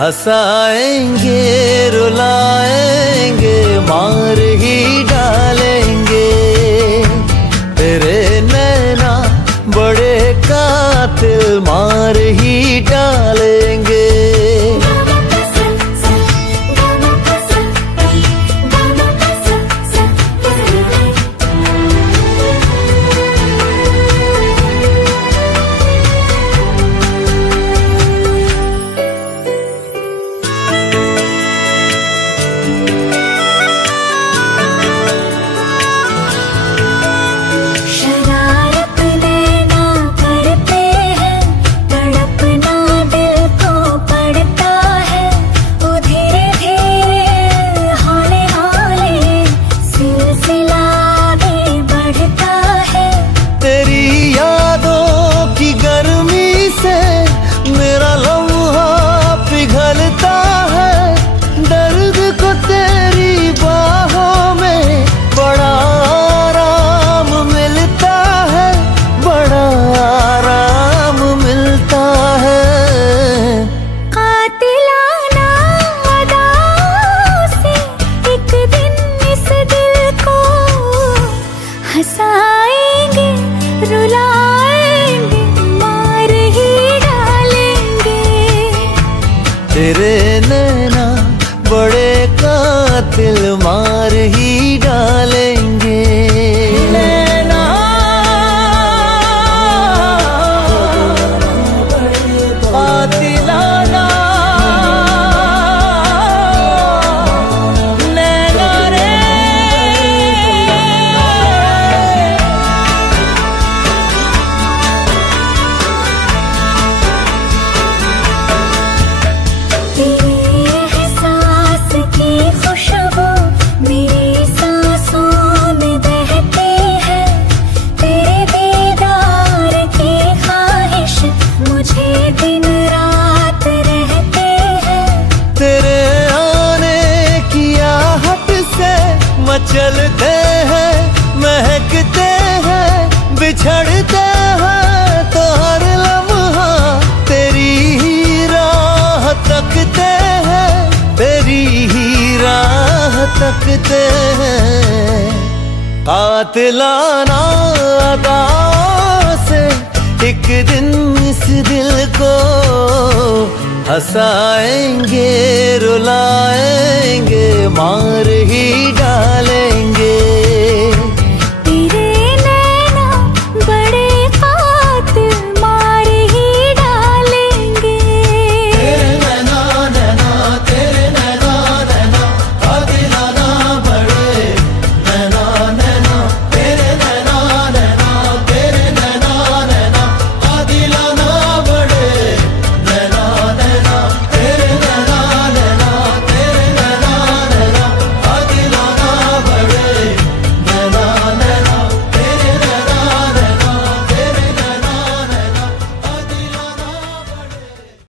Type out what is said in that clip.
हंसाएंगे रुलाएंगे मार ही डालेंगे। तेरे नैना बड़े कातिल मार ही डालेंगे। हंसाएंगे रुलाएंगे मार ही डालेंगे। तेरे नैना बड़े कातिल मार ही डालेंगे। नैना कातिलाना नैना रे। चलते हैं महकते हैं बिछड़ते हैं तो हर लम्हा तेरी ही राह तकते हैं, तेरी ही राह तकते हैं। कातिलाना अदाओं से एक दिन इस दिल को हंसाएंगे रुलाएंगे मार ही डालेंगे।